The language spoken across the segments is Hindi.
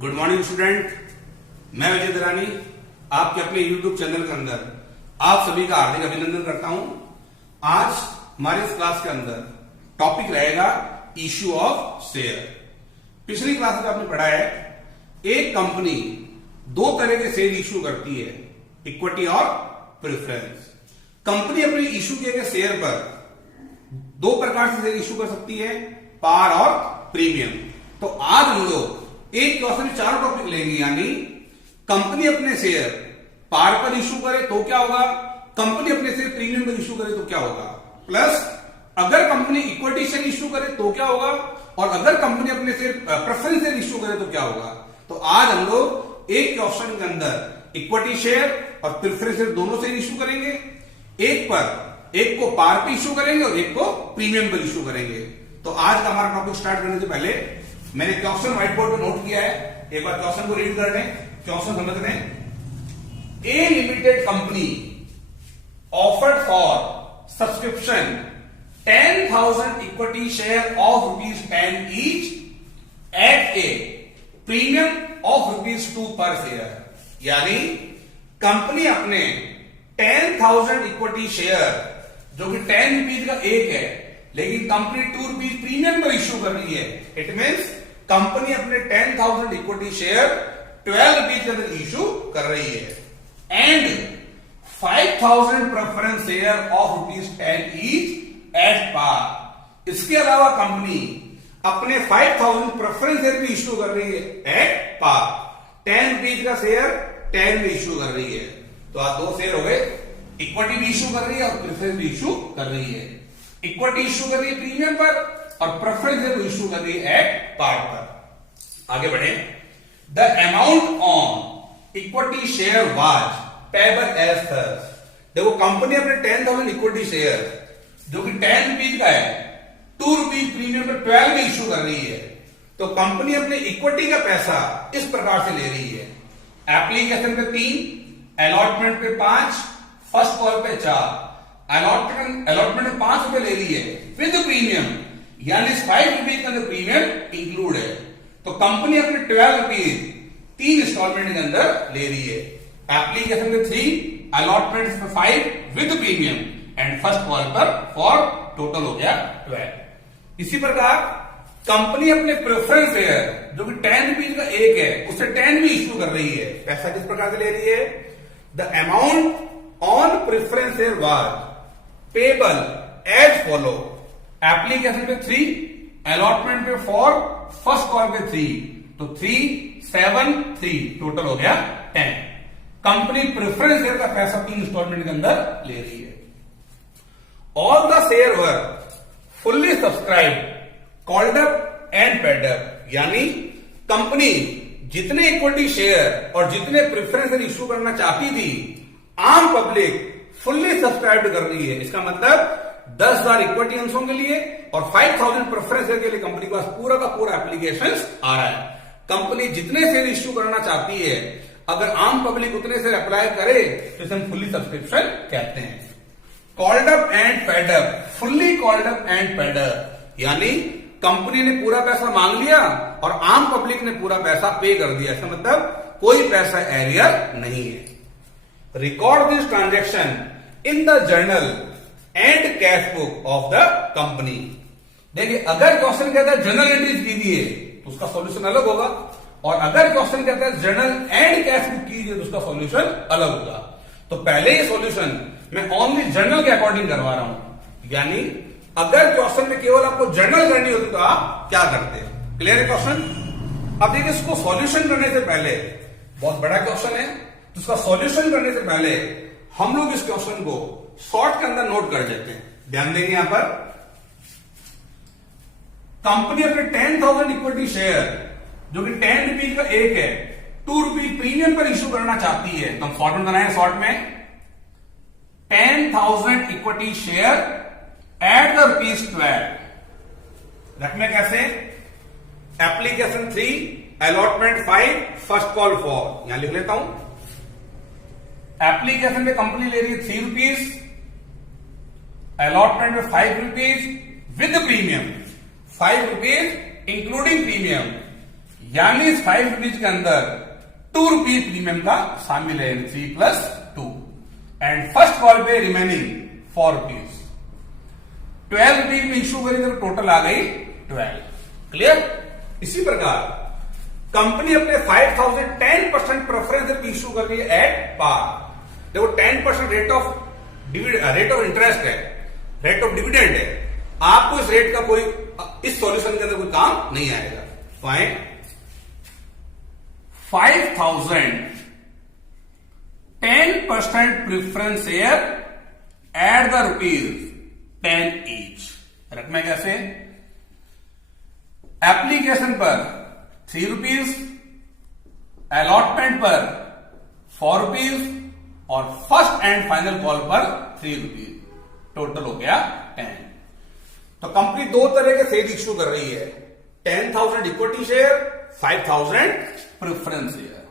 गुड मॉर्निंग स्टूडेंट, मैं विजय दरानी आपके अपने यूट्यूब चैनल के अंदर आप सभी का हार्दिक अभिनंदन करता हूं। आज हमारे इस क्लास के अंदर टॉपिक रहेगा इश्यू ऑफ शेयर। पिछली क्लास में आपने पढ़ा है एक कंपनी दो तरह के शेयर इश्यू करती है, इक्विटी और प्रेफरेंस। कंपनी अपने इश्यू किए गए शेयर पर दो प्रकार से शेयर इश्यू कर सकती है, पार और प्रीमियम। तो आज हम लोग एक क्लास में चार टॉपिक लेंगे, यानी कंपनी अपने शेयर पार पर इश्यू करे तो क्या होगा, कंपनी अपने शेयर प्रीमियम पर इश्यू करे तो क्या होगा, प्लस अगर कंपनी इक्विटी शेयर इश्यू करे तो क्या होगा, और अगर कंपनी अपने शेयर प्रेफरेंस शेयर इश्यू करे तो क्या होगा। तो आज हम लोग एक के ऑप्शन के अंदर इक्विटी शेयर और प्रेफरेंस शेयर दोनों शेयर इश्यू करेंगे, एक को पार पे इश्यू करेंगे और एक को प्रीमियम पर इश्यू करेंगे। तो आज का हमारा टॉपिक स्टार्ट करने से पहले मैंने क्वेश्चन व्हाइट बोर्ड पर नोट किया है, एक बार क्वेश्चन को रीड कर लें, क्वेश्चन समझ लें। A limited company offered for subscription 10,000 equity share of ₹10 each at a premium of ₹2 per share. यानी कंपनी अपने 10,000 इक्विटी शेयर जो कि ₹10 का एक है, लेकिन कंपनी ₹2 प्रीमियम पर इश्यू कर रही है। इट मीन्स कंपनी अपने 10,000 इक्विटी शेयर ₹12 के अंदर इश्यू कर रही है and 5,000 preference share of ₹10 each at par. इसके अलावा कंपनी अपने 5,000 प्रेफरेंस शेयर भी इश्यू कर रही है एट पार। ₹10 का शेयर 10 में इश्यू कर रही है। तो आज दो शेयर हो गए, इक्विटी भी इश्यू कर रही है और प्रेफरेंस भी इश्यू कर रही है। इक्विटी इश्यू कर रही है प्रीमियम पर और प्रेफरेंस इश्यू कर रही है एट पार पर। आगे बढ़े। The amount on equity share was payable as thus. देखो कंपनी अपने 10,000 इक्विटी शेयर जो कि ₹10 का है, ₹2 प्रीमियम पर 12 में इश्यू कर रही है। तो कंपनी अपने इक्विटी का पैसा इस प्रकार से ले रही है। एप्लीकेशन पे 3, अलॉटमेंट पे 5, फर्स्ट कॉल पे 4। अलॉटमेंट में ₹5 ले रही है विद प्रीमियम, यानी ₹5 के अंदर प्रीमियम इंक्लूड है। तो कंपनी अपने ₹12 3 इंस्टॉलमेंट के अंदर ले रही है। एप्लीकेशन पे 3, अलॉटमेंट पे 5 with premium and first call पर 4, टोटल हो गया 12। इसी प्रकार कंपनी अपने प्रेफरेंस शेयर जो कि ₹10 का एक है, उससे 10 भी इश्यू कर रही है। पैसा किस प्रकार से ले रही है। The amount on preference share was payable as follow. Application पे 3, अलॉटमेंट पे 4, फर्स्ट कॉल पे 3, तो 3, 7, 3, टोटल हो गया 10। कंपनी प्रेफरेंस शेयर का पैसा 3 इंस्टॉलमेंट के अंदर ले रही है। All the share were fully subscribe, called up and paid up. यानी कंपनी जितने इक्विटी शेयर और जितने प्रेफरेंस शेयर इश्यू करना चाहती थी, आम पब्लिक फुल्ली सब्सक्राइब कर रही है। इसका मतलब 10,000 इक्विटी अंशों के लिए और 5,000 प्रेफरेंस शेयर के लिए कंपनी के पास पूरा का पूरा एप्लीकेशन आ रहा है। कंपनी जितने शेयर इश्यू करना चाहती है, अगर आम पब्लिक उतने शेयर अप्लाई करे तो इसे हम फुल्ली सब्सक्रिप्शन कहते हैं। Called up and paid up, fully called up and paid up, यानी कंपनी ने पूरा पैसा मांग लिया और आम पब्लिक ने पूरा पैसा पे कर दिया। इसका मतलब कोई पैसा एरियर नहीं है। Record this transaction in the journal and cash book of the company. देखिए, अगर क्वेश्चन कहता है जर्नल एंट्रीज कीजिए तो उसका सॉल्यूशन अलग होगा, और अगर क्वेश्चन कहता है जर्नल एंड कैश बुक कीजिए तो उसका सॉल्यूशन अलग होगा। तो पहले ये सॉल्यूशन मैं ओनली जर्नल के अकॉर्डिंग करवा रहा हूं, यानी अगर क्वेश्चन में केवल आपको जर्नल करनी होती तो आप क्या करते। क्लियर है क्वेश्चन। अब देखिए, इसको सॉल्यूशन करने से पहले, बहुत बड़ा क्वेश्चन है, तो उसका सॉल्यूशन करने से पहले हम लोग इस क्वेश्चन को शॉर्ट के अंदर नोट कर लेते हैं। ध्यान देंगे यहां पर, कंपनी अपने 10,000 इक्विटी शेयर जो कि ₹10 का एक है, ₹2 प्रीमियम पर इश्यू करना चाहती है। तो हम शॉर्ट में बनाए, शॉर्ट में 10,000 इक्विटी शेयर एट द ₹12 रखने कैसे। Application 3, allotment 5, first call 4। यहां लिख लेता हूं। एप्लीकेशन में कंपनी ले रही है ₹3, अलॉटमेंट में ₹5 विद प्रीमियम, ₹5 इंक्लूडिंग प्रीमियम यानी इस 5 रुपीज के अंदर 2 रुपीज प्रीमियम का शामिल है, 3 + 2। एंड फर्स्ट कॉल पे रिमेनिंग 4 रुपीज, 12 रुपीज में इश्यू करी तो टोटल आ गई 12। क्लियर? इसी प्रकार कंपनी अपने 5000 10% प्रेफरेंस इश्यू कर रही है एट पार। देखो 10% रेट ऑफ इंटरेस्ट है, रेट ऑफ डिविडेंड है। आपको इस रेट का कोई इस सॉल्यूशन के अंदर कोई काम नहीं आएगा। Fine 5000 10% preference share at the ₹10 each. रखना कैसे? एप्लीकेशन पर 3 रुपीज, अलॉटमेंट पर 4 रुपीज और फर्स्ट एंड फाइनल कॉल पर 3 रुपीज, टोटल हो गया 10। तो कंपनी दो तरह के शेयर इश्यू कर रही है, 10,000 इक्विटी शेयर, 5,000 प्रेफरेंस शेयर।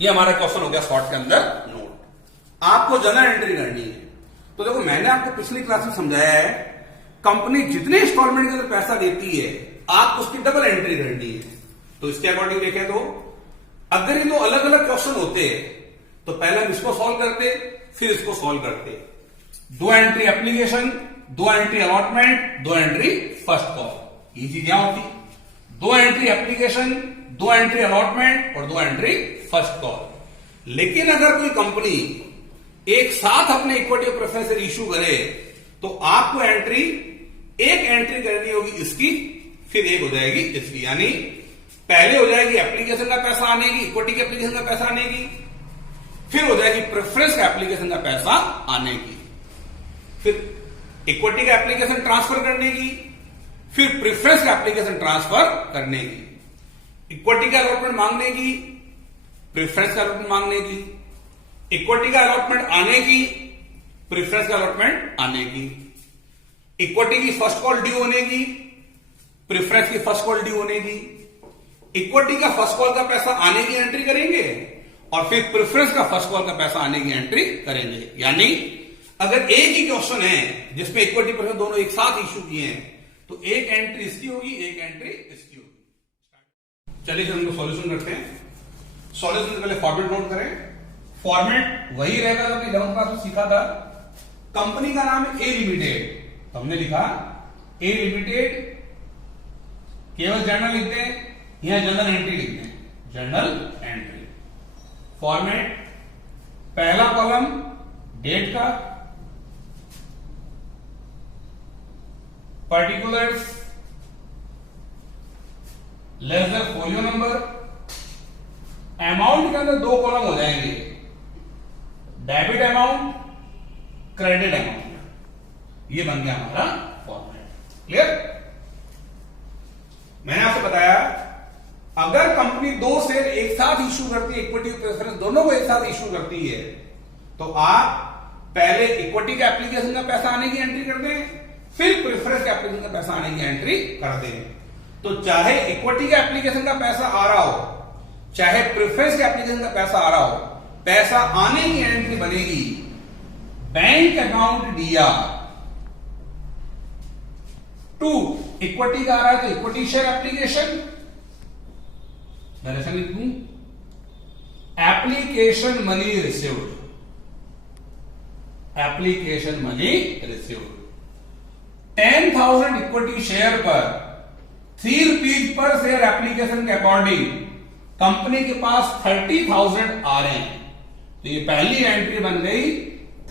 ये हमारा क्वेश्चन हो गया शॉर्ट के अंदर नोट। आपको जर्नल एंट्री करनी है। तो देखो मैंने आपको पिछली क्लास में समझाया है, कंपनी जितने इंस्टॉलमेंट के अंदर पैसा देती है आप उसकी डबल एंट्री करनी है। तो इसके अकॉर्डिंग देखें तो अगर ये दो अलग अलग क्वेश्चन होते तो पहले हम इसको सॉल्व करते, फिर इसको सॉल्व करते। 2 entry application, 2 entry allotment, 2 entry first call, ये चीज यहां होती। 2 एंट्री एप्लीकेशन, 2 एंट्री अलॉटमेंट और 2 एंट्री फर्स्ट कॉल। लेकिन अगर कोई कंपनी एक साथ अपने इक्विटी प्रेफरेंस इश्यू करे तो आपको एक एंट्री करनी होगी इसकी, फिर एक हो जाएगी इसकी। यानी पहले हो जाएगी एप्लीकेशन का पैसा आने की, इक्विटी के एप्लीकेशन का पैसा आने की, फिर हो जाएगी प्रेफरेंस का एप्लीकेशन का पैसा आने की, फिर इक्विटी का एप्लीकेशन ट्रांसफर करने की, फिर प्रेफरेंस का एप्लीकेशन ट्रांसफर करने की, इक्विटी का अलॉटमेंट मांगने की, प्रेफरेंस का अलॉटमेंट मांगने की, इक्विटी का अलॉटमेंट आने की, प्रेफरेंस का अलॉटमेंट आने की, इक्विटी की फर्स्ट कॉल ड्यू होने की, प्रेफरेंस की फर्स्ट कॉल ड्यू होने की, इक्विटी का फर्स्ट कॉल का पैसा आने की एंट्री करेंगे और फिर प्रेफरेंस का फर्स्ट कॉल का पैसा आने की एंट्री करेंगे। यानी अगर एक ही क्वेश्चन है जिसमें इक्विटी प्रेफरेंस दोनों एक साथ इश्यू किए हैं तो एक एंट्री इसकी होगी, एक एंट्री इसकी होगी। चलिए हम सॉल्यूशन करते हैं। सॉल्यूशन से पहले फॉर्मेट नोट करें। फॉर्मेट वही रहेगा जो हमने 11th क्लास में सीखा था। कंपनी का नाम है ए लिमिटेड, तो हमने लिखा ए लिमिटेड, केवल जर्नल लिखते हैं, यहां जर्नल एंट्री लिखते हैं, जर्नल एंट्री। फॉर्मेट पहला कॉलम डेट का, particulars less than folio number. Amount के अंदर 2 कॉलम हो जाएंगे, डेबिट अमाउंट, क्रेडिट अमाउंट। ये बन गया हमारा फॉर्मेट। क्लियर? मैंने आपसे बताया अगर कंपनी 2 शेयर एक साथ इश्यू करती है, इक्विटी प्रेफरेंस दोनों को एक साथ इश्यू करती है, तो आप पहले इक्विटी के एप्लीकेशन का पैसा आने की एंट्री कर दें, फिर प्रेफरेंस के एप्लीकेशन का पैसा आने की एंट्री कर दें। तो चाहे इक्विटी के एप्लीकेशन का पैसा आ रहा हो, चाहे प्रेफरेंस के एप्लीकेशन का पैसा आ रहा हो, पैसा आने की एंट्री बनेगी bank account DR to. Equity का आ रहा है तो इक्विटी शेयर एप्लीकेशन, डायरेक्शन लिख दूं, application money received, application money received. 10,000 equity share पर 3 रुपीज पर शेयर एप्लीकेशन के अकॉर्डिंग कंपनी के पास 30,000 आ रहे हैं, तो ये पहली एंट्री बन गई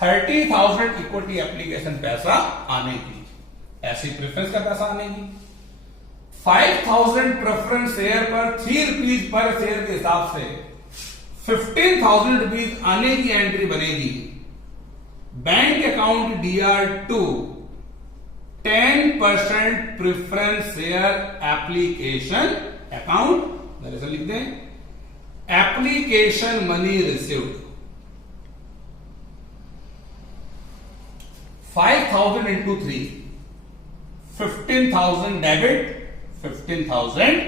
30,000 इक्विटी एप्लीकेशन पैसा आने की, ऐसी प्रेफरेंस का पैसा आने की। 5,000 प्रेफरेंस शेयर पर 3 रुपीज पर शेयर के हिसाब से 15,000 रुपीज आने की एंट्री बनेगी bank account DR2 10% preference share application account, दरअसल लिख दें application money received. 5,000 into 3, 15,000 debit, 15,000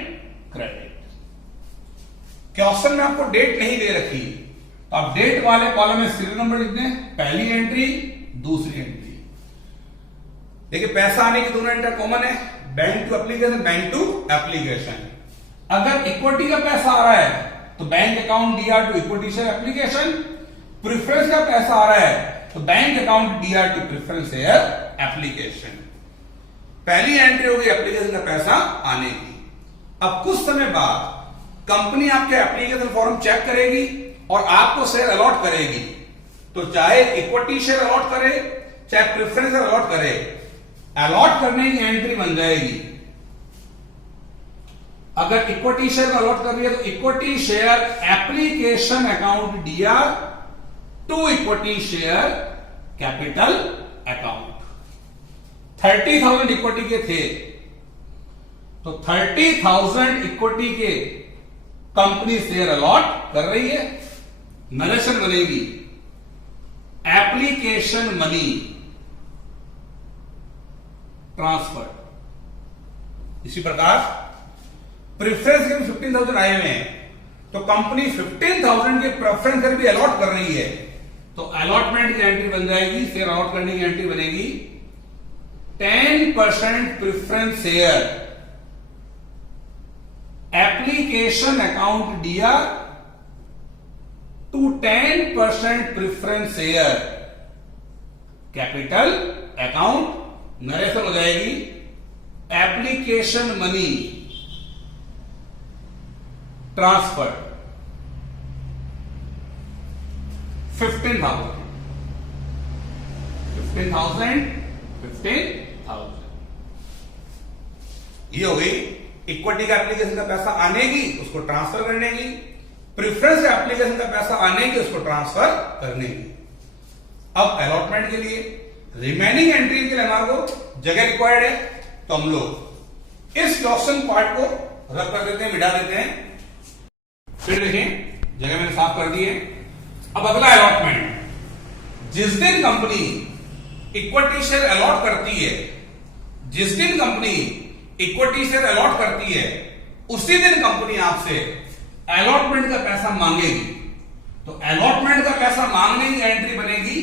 credit. Question में आपको डेट नहीं दे रखी, तो आप डेट वाले कॉलम में सीरियल नंबर लिख दें, पहली एंट्री, दूसरी एंट्री। देखिए पैसा आने की दोनों एंट्री कॉमन है, bank to application, bank to application. अगर इक्विटी का पैसा आ रहा है तो bank account DR to equity share application, preference का पैसा आ रहा है तो bank account DR to preference share application. पहली एंट्री होगी एप्लीकेशन का पैसा आने की। अब कुछ समय बाद कंपनी आपके एप्लीकेशन फॉर्म चेक करेगी और आपको शेयर अलॉट करेगी। तो चाहे इक्विटी शेयर अलॉट करे चाहे प्रेफरेंस शेयर अलॉट करे, अलॉट करने की एंट्री बन जाएगी। अगर इक्विटी शेयर अलॉट कर रही है तो equity share application account DR to equity share capital account. 30,000 equity के थे तो 30,000 इक्विटी के कंपनी शेयर अलॉट कर रही है। नरेशन बनेगी एप्लीकेशन मनी ट्रांसफर। इसी प्रकार प्रेफरेंस के 15,000 आए हुए हैं तो कंपनी 15,000 के प्रेफरेंस शेयर भी अलॉट कर रही है तो अलॉटमेंट की एंट्री बन जाएगी। शेयर अलॉट करने की एंट्री बनेगी 10% preference share application account DR to 10% preference share capital account. Narration हो जाएगी एप्लीकेशन मनी ट्रांसफर 15,000 ये हो गई इक्विटी का एप्लीकेशन का पैसा आने की, उसको ट्रांसफर करने की, प्रेफरेंस का एप्लीकेशन का पैसा आने की, उसको ट्रांसफर करने की। अब अलॉटमेंट के लिए रिमेनिंग एंट्री के लिए हमारे को जगह रिक्वायर्ड है तो हम लोग इस क्वेश्चन पार्ट को रद्द कर देते हैं, मिटा देते हैं। फिर देखें जगह मैंने साफ कर दी है। अब अगला अलॉटमेंट, जिस दिन कंपनी इक्विटी शेयर अलॉट करती है, जिस दिन कंपनी इक्विटी शेयर अलॉट करती है उसी दिन कंपनी आपसे अलॉटमेंट का पैसा मांगेगी। तो अलॉटमेंट का पैसा मांगने की एंट्री बनेगी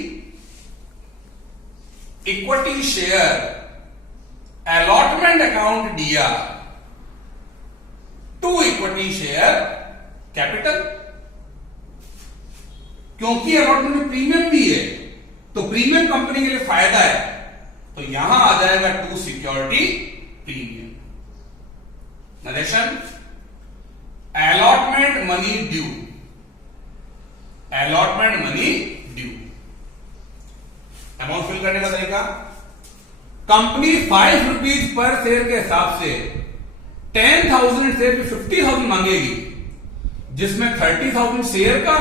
equity share allotment account DR to equity share capital. क्योंकि अलॉटमेंट में प्रीमियम भी है तो प्रीमियम कंपनी के लिए फायदा है तो यहां आ जाएगा to security premium. Narration allotment money due, allotment money due. Amount fill करने का तरीका, कंपनी 5 रुपीज पर शेयर के हिसाब से 10,000 शेयर पे 50,000 मांगेगी, जिसमें 30,000 शेयर का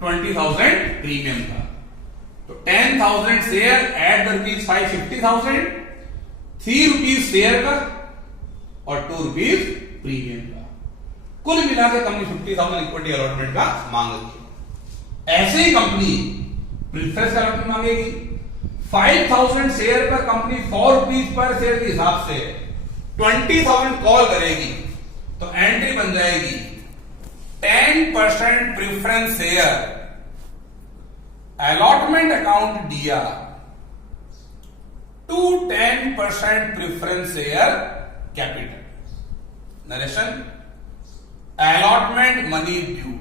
20,000 प्रीमियम का। तो 10,000 share at the rupees 5 50,000, 3 rupees share का और 2 रुपीज प्रीमियम का। कुल मिला के कंपनी 50,000 इक्विटी अलॉटमेंट का मांग रही है। ऐसे ही कंपनी प्रेफरेंस अलॉटमेंट मांगेगी। 5,000 शेयर पर कंपनी 4 रुपीज पर शेयर के हिसाब से 20,000 कॉल करेगी तो एंट्री बन जाएगी 10% preference share allotment account DR to 10% preference share capital. Narration allotment money due,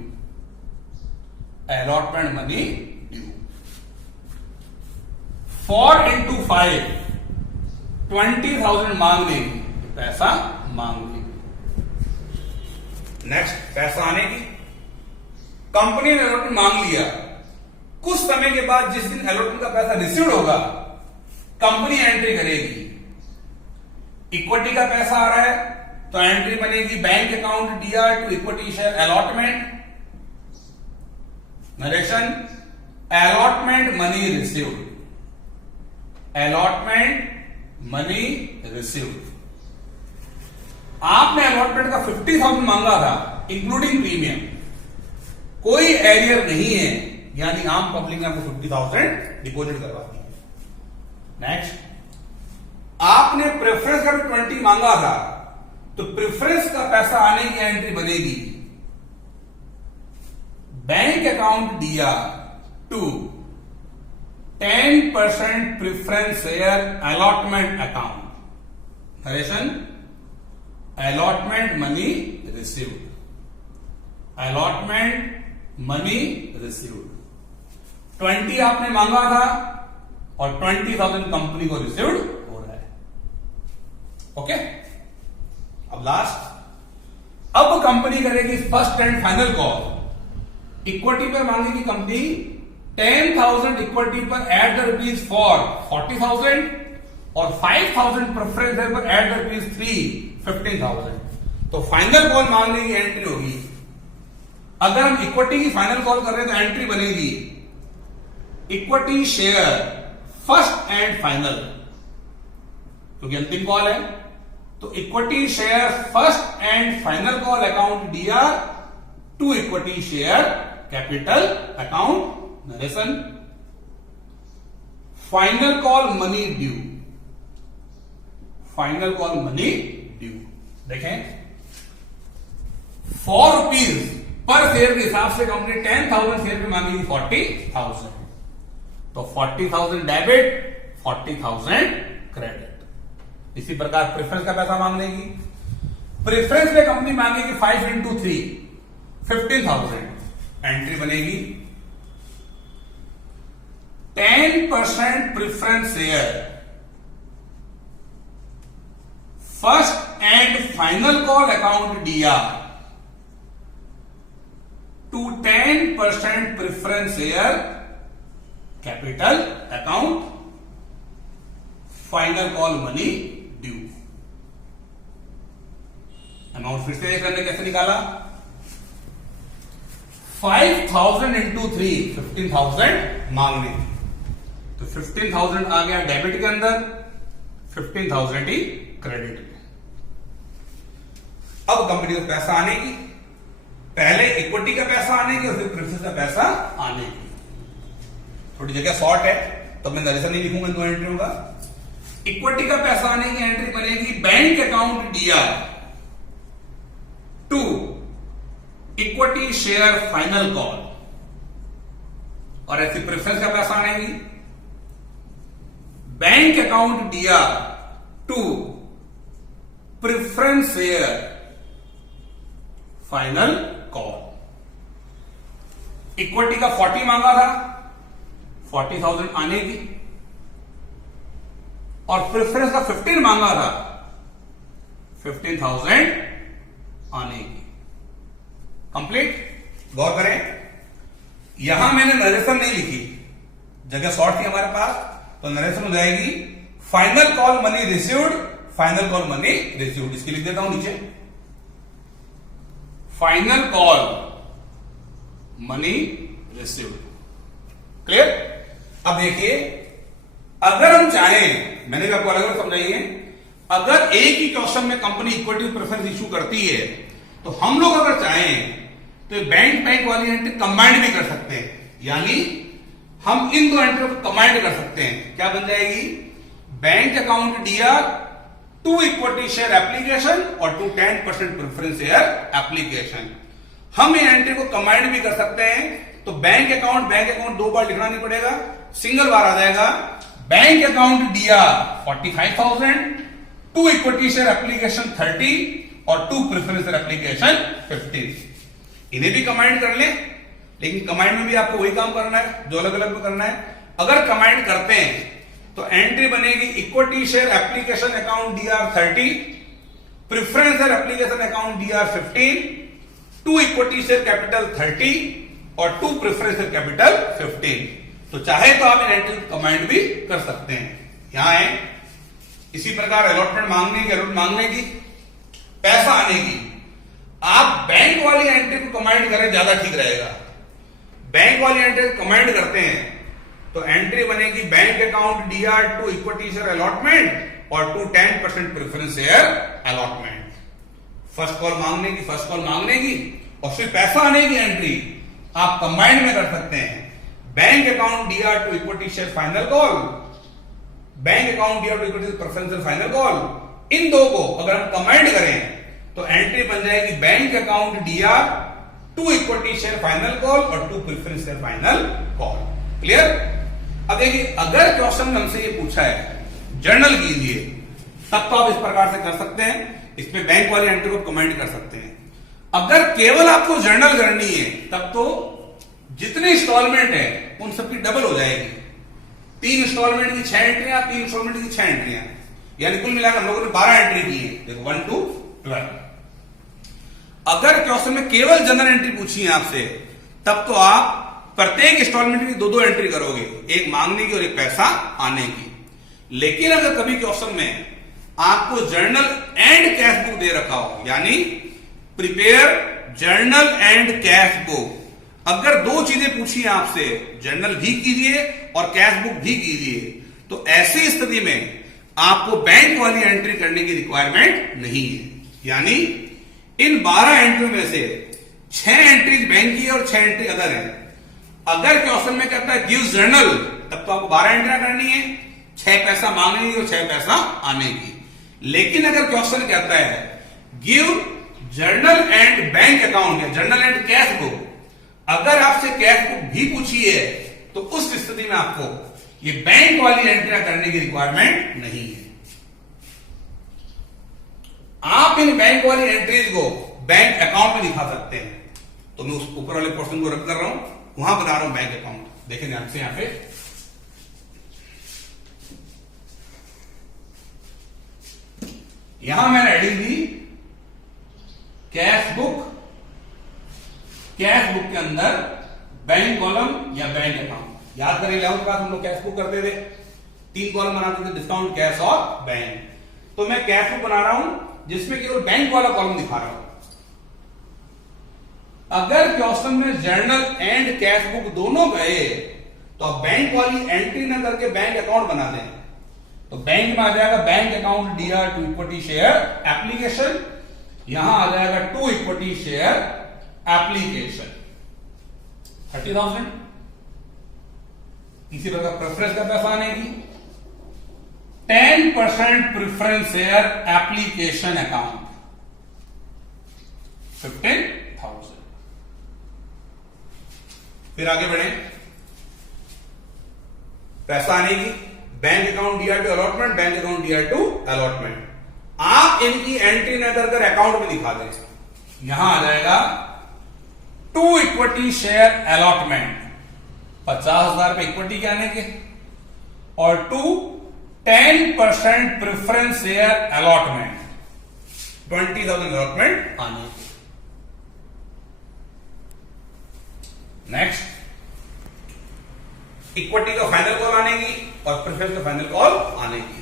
allotment money due 4 into 5 20,000 मांग लेगी, पैसा मांग लेगी। नेक्स्ट पैसा आने की, कंपनी ने अलॉटमेंट मांग लिया। कुछ समय के बाद जिस दिन अलॉटमेंट का पैसा रिसीव होगा कंपनी एंट्री करेगी। इक्विटी का पैसा आ रहा है तो एंट्री बनेगी bank account DR to equity share allotment. Narration allotment money received, allotment money received. आपने अलॉटमेंट का 50,000 मांगा था इंक्लूडिंग प्रीमियम, कोई एरियर नहीं है, यानी आम पब्लिक ने आपको 50,000 डिपॉजिट करवा दी। नेक्स्ट, आपने प्रेफरेंस का 20 मांगा था तो प्रेफरेंस का पैसा आने की एंट्री बनेगी bank account DR to 10% preference share allotment account. Narration allotment money received, allotment money received. 20 आपने मांगा था और 20,000 कंपनी को रिसीव्ड हो रहा है। ओके, अब लास्ट, अब कंपनी करेगी first and final call. Equity पर मांगेगी कंपनी 10,000 इक्विटी पर एट द रुपीज फॉर 40,000 और 5,000 प्रेफरेंस पर एट द रुपीज 15,000। तो फाइनल कॉल मांगने की एंट्री होगी। अगर हम इक्विटी की फाइनल कॉल कर रहे हैं तो एंट्री बनेगी equity share first and final, क्योंकि अंतिम कॉल है। तो equity share first and final call account DR to equity share capital account narration. Final call money due, final call money due. देखें, 4 रुपीज पर शेयर के हिसाब से कंपनी 10,000 शेयर पे मांगेगी 40,000। तो 40,000 डेबिट, 40,000 क्रेडिट। इसी प्रकार प्रेफरेंस का पैसा मांग लेगी। प्रेफरेंस पे कंपनी मांगेगी 5 into 3 15,000। एंट्री बनेगी 10% preference share first and final call account DR to 10% preference share capital account final call money due. Amount फिर से देख लेंगे कैसे निकाला। 5,000 into 3 15,000 मांगने, तो 15,000 आ गया डेबिट के अंदर, 15,000 ही क्रेडिट में। अब कंपनी को पैसा आने की, पहले इक्विटी का पैसा आने की और फिर प्रेफरेंस का पैसा आने की। थोड़ी जगह शॉर्ट है तो मैं नरेशन नहीं लिखूंगा, 2 एंट्री होगा। इक्विटी का पैसा आने की एंट्री बनेगी bank account DR to equity share final call, और ऐसी प्रेफरेंस का पैसा आने की bank account DR to preference share final call. Equity का 40 मांगा था, 40,000 आने की, और प्रेफरेंस का 15 मांगा था, 15,000 आने की। कंप्लीट। गौर करें, यहां मैंने नरेशन नहीं लिखी, जगह शॉर्ट थी हमारे पास, तो नरेशन हो जाएगी final call money received, final call money received. इसके लिख देता हूं नीचे, final call money received. Clear. अब देखिए, अगर हम चाहें, मैंने भी आपको अलग अलग समझाइए, अगर एक ही क्वेश्चन में कंपनी इक्विटी प्रेफरेंस इशू करती है तो हम लोग अगर चाहें तो बैंक वाली एंट्री कंबाइंड भी कर सकते हैं, यानी हम इन 2 एंट्री को कंबाइंड कर सकते हैं। क्या बन जाएगी, bank account DR to equity share application और टू 10% प्रेफरेंस शेयर एप्लीकेशन। हम ये एंट्री को कंबाइंड भी कर सकते हैं। तो बैंक अकाउंट 2 बार लिखना नहीं पड़ेगा, सिंगल बार आ जाएगा। Bank account DR 45,000 to equity share application 30 और टू प्रेफरेंस शेयर एप्लीकेशन 15। इन्हें भी कंबाइंड कर ले, लेकिन कंबाइंड में भी आपको वही काम करना है जो अलग अलग में करना है। अगर कंबाइंड करते हैं तो एंट्री बनेगी equity share application account DR 30, preference share application account DR 15, to equity share capital 30 और टू प्रेफरेंस शेयर कैपिटल 15। तो चाहे तो आप इन एंट्री को कंबाइंड भी कर सकते हैं। यहां है इसी प्रकार अलॉटमेंट मांगने की, पैसा आने की। आप बैंक वाली एंट्री को कंबाइंड करें, ज्यादा ठीक रहेगा। बैंक वाली एंट्री को कंबाइंड करते हैं तो एंट्री बनेगी bank account DR to equity share allotment और to 10% preference share allotment. First call मांगने की और फिर पैसा आने की एंट्री आप कंबाइंड में कर सकते हैं। Bank account DR to equity share final call, bank account DR to equity preference share final call. इन दो को अगर हम कंबाइंड करें तो एंट्री बन जाएगी bank account DR to equity share final call और to preference share final call. Clear. अब देखिए, अगर क्वेश्चन हमसे ये पूछा है, जर्नल कीजिए, तब तो आप इस प्रकार से कर सकते हैं, इसमें बैंक वाली एंट्री को कमेंट कर सकते हैं। अगर केवल आपको जर्नल करनी है तब तो जितने इंस्टॉलमेंट है उन सबकी डबल हो जाएगी। 3 इंस्टॉलमेंट की 6 एंट्रियां, 3 इंस्टॉलमेंट की 6 एंट्रियां, यानी कुल मिलाकर हम लोगों ने 12 एंट्री की है। देखो 1 to 12। अगर क्वेश्चन में केवल जनरल एंट्री पूछी है आपसे तब तो आप प्रत्येक इंस्टॉलमेंट की 2-2 एंट्री करोगे, एक मांगने की और एक पैसा आने की। लेकिन अगर कभी क्वेश्चन में आपको जर्नल एंड कैश बुक दे रखा हो, यानी prepare journal and cash book, अगर 2 चीजें पूछी हैं आपसे, जर्नल भी कीजिए और कैश बुक भी कीजिए, तो ऐसी स्थिति में आपको बैंक वाली एंट्री करने की रिक्वायरमेंट नहीं है। यानी इन 12 एंट्री में से 6 एंट्रीज बैंक की और 6 एंट्री अदर है। अगर क्वेश्चन में कहता है गिव जर्नल, तब तो आपको 12 एंट्रियां करनी है, 6 पैसा मांगने की और 6 पैसा आने की। लेकिन अगर क्वेश्चन कहता है give journal and bank account या जर्नल एंड कैश बुक, अगर आपसे कैश बुक भी पूछी है तो उस स्थिति में आपको ये बैंक वाली एंट्रियां करने की रिक्वायरमेंट नहीं है। आप इन बैंक वाली एंट्रीज को बैंक अकाउंट में दिखा सकते हैं। तो मैं उस ऊपर वाले पोर्शन को रद्द कर रहा हूं, वहां बना रहा हूं बैंक अकाउंट। देखें ध्यान से, यहां पे यहां मैंने हेडिंग दी कैश बुक, कैश बुक के अंदर बैंक कॉलम या बैंक अकाउंट। याद करें 11th क्लास हम लोग कैश बुक करते थे, 3 कॉलम बनाते थे, डिस्काउंट, कैश और बैंक। तो मैं कैश बुक बना रहा हूं जिसमें केवल बैंक वाला कॉलम दिखा रहा हूं। अगर क्वेश्चन में जर्नल एंड कैश बुक दोनों गए तो आप बैंक वाली एंट्री ना करके बैंक अकाउंट बना दें। तो बैंक में आ जाएगा bank account DR to equity share application, यहां आ जाएगा टू इक्विटी शेयर एप्लीकेशन 30,000। इसी प्रकार प्रेफरेंस का पैसा आने की 10% प्रेफरेंस शेयर एप्लीकेशन अकाउंट 15,000। फिर आगे बढ़े, पैसा आने की bank account DR to allotment, bank account DR to allotment. आप इनकी एंट्री न कर अकाउंट में दिखा दें। यहां आ जाएगा टू इक्विटी शेयर अलॉटमेंट 50,000 रुपए इक्विटी के आने के, और 10% प्रेफरेंस शेयर अलॉटमेंट 20,000 अलॉटमेंट आने के। नेक्स्ट, इक्विटी का फाइनल कॉल आने की और प्रेफरेंस का फाइनल कॉल आने की।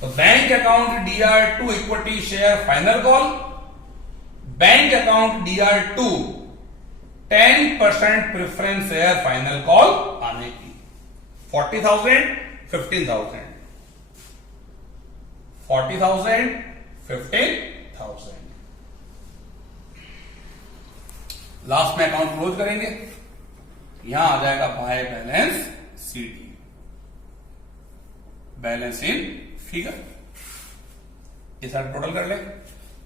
तो bank account DR to equity share final call, bank account DR to 10% preference share final call आने की 40,000 15,000 40,000 15,000। लास्ट में अकाउंट क्लोज करेंगे, यहां आ जाएगा by balance CD, balance in figure. ये सारा टोटल कर ले,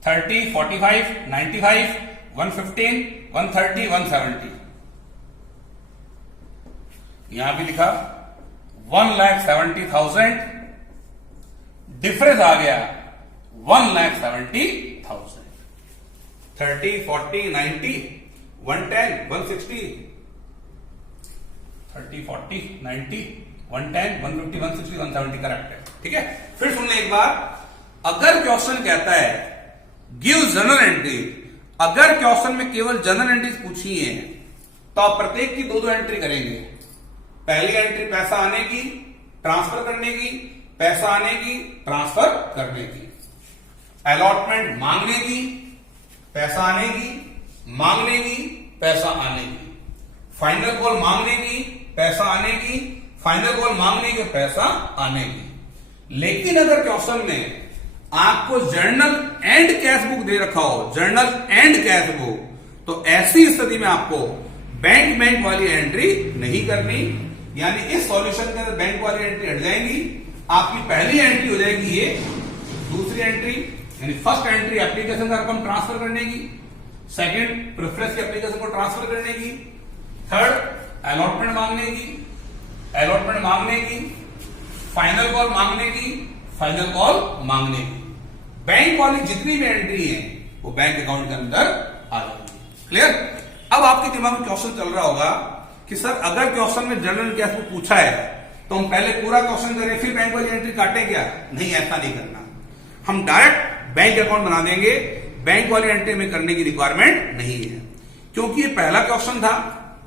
30, 45, 95, 115, 130, 170। यहां भी लिखा 1,70,000, डिफरेंस आ गया 1,70,000। 30, 40, 90, 110, 160, 30, 40, 90, 110, 150, 160, 170 करेक्ट है। ठीक है, फिर सुन ले एक बार। अगर क्वेश्चन कहता है गिव जनरल एंट्री, अगर क्वेश्चन में केवल जनरल एंट्रीज पूछी है तो आप प्रत्येक की 2-2 एंट्री करेंगे। पहली एंट्री पैसा आने की, ट्रांसफर करने की, पैसा आने की, ट्रांसफर करने की। अलॉटमेंट मांगने की, पैसा आने की, मांगने की, पैसा आने की। फाइनल कॉल मांगने की, पैसा आने की, फाइनल कॉल मांगने की, पैसा आने की। लेकिन अगर क्वेश्चन में आपको जर्नल एंड कैश बुक दे रखा हो, जर्नल एंड कैश बुक, तो ऐसी स्थिति में आपको बैंक वाली एंट्री नहीं करनी। यानी इस सॉल्यूशन के अंदर बैंक वाली एंट्री हट जाएंगी। आपकी पहली एंट्री हो जाएगी ये, दूसरी एंट्री यानी फर्स्ट एंट्री एप्लीकेशन का रकम ट्रांसफर करने की, सेकंड प्रेफरेंस के एप्लीकेशन को ट्रांसफर करने की, थर्ड अलॉटमेंट मांगने की, फाइनल कॉल मांगने की, फाइनल कॉल मांगने की। बैंक वाली जितनी भी एंट्री है वो बैंक अकाउंट के अंदर आ जाएगी। क्लियर? अब आपके दिमाग में क्वेश्चन चल रहा होगा कि सर अगर क्वेश्चन में जनरल कैश बुक पूछा है तो हम पहले पूरा क्वेश्चन करें फिर बैंक वाली एंट्री काटें क्या? नहीं, ऐसा नहीं करना। हम डायरेक्ट बैंक अकाउंट बना देंगे, बैंक वाली एंट्री में करने की रिक्वायरमेंट नहीं है। क्योंकि ये पहला क्वेश्चन था,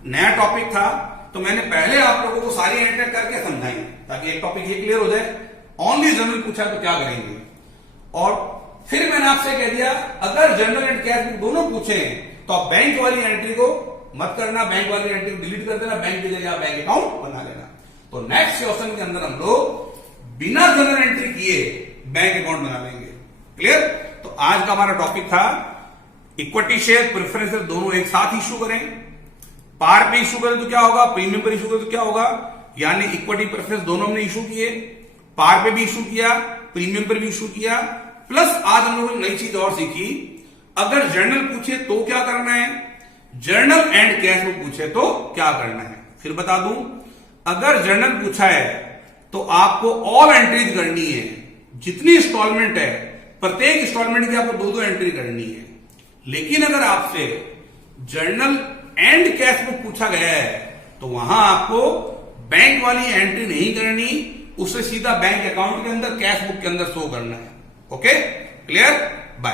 नया टॉपिक था, तो मैंने पहले आप लोगों को सारी एंट्री करके समझाई ताकि एक टॉपिक ये क्लियर हो जाए। ओनली जनरल पूछा तो क्या करेंगे? और फिर मैंने आपसे कह दिया अगर जनरल एंड कैश बुक दोनों पूछे तो आप बैंक वाली एंट्री को मत करना, बैंक वाली एंट्री को डिलीट कर देना, बैंक की जगह बैंक अकाउंट बना लेना। तो नेक्स्ट क्वेश्चन के अंदर हम लोग बिना जनरल एंट्री किए बैंक अकाउंट बना लेंगे। क्लियर? तो आज का हमारा टॉपिक था इक्विटी शेयर प्रेफरेंस दोनों एक साथ इशू करें। पार पे इशू करें तो क्या होगा, प्रीमियम पर इशू करें तो क्या होगा, यानी इक्विटी प्रेफरेंस दोनों हमने इशू किए, पार पे भी इशू किया, प्रीमियम पर भी इशू किया। प्लस आज हम लोगों ने नई चीज और सीखी, अगर जर्नल पूछे तो क्या करना है, जर्नल एंड कैश बुक पूछे तो क्या करना है। फिर बता दूं, अगर जर्नल पूछा है तो आपको ऑल एंट्रीज करनी है, जितनी इंस्टॉलमेंट है प्रत्येक इंस्टॉलमेंट की आपको दो दो एंट्री करनी है। लेकिन अगर आपसे जर्नल एंड कैश बुक पूछा गया है तो वहां आपको बैंक वाली एंट्री नहीं करनी, उसे सीधा बैंक अकाउंट के अंदर कैश बुक के अंदर शो करना है। ओके? क्लियर? बाय।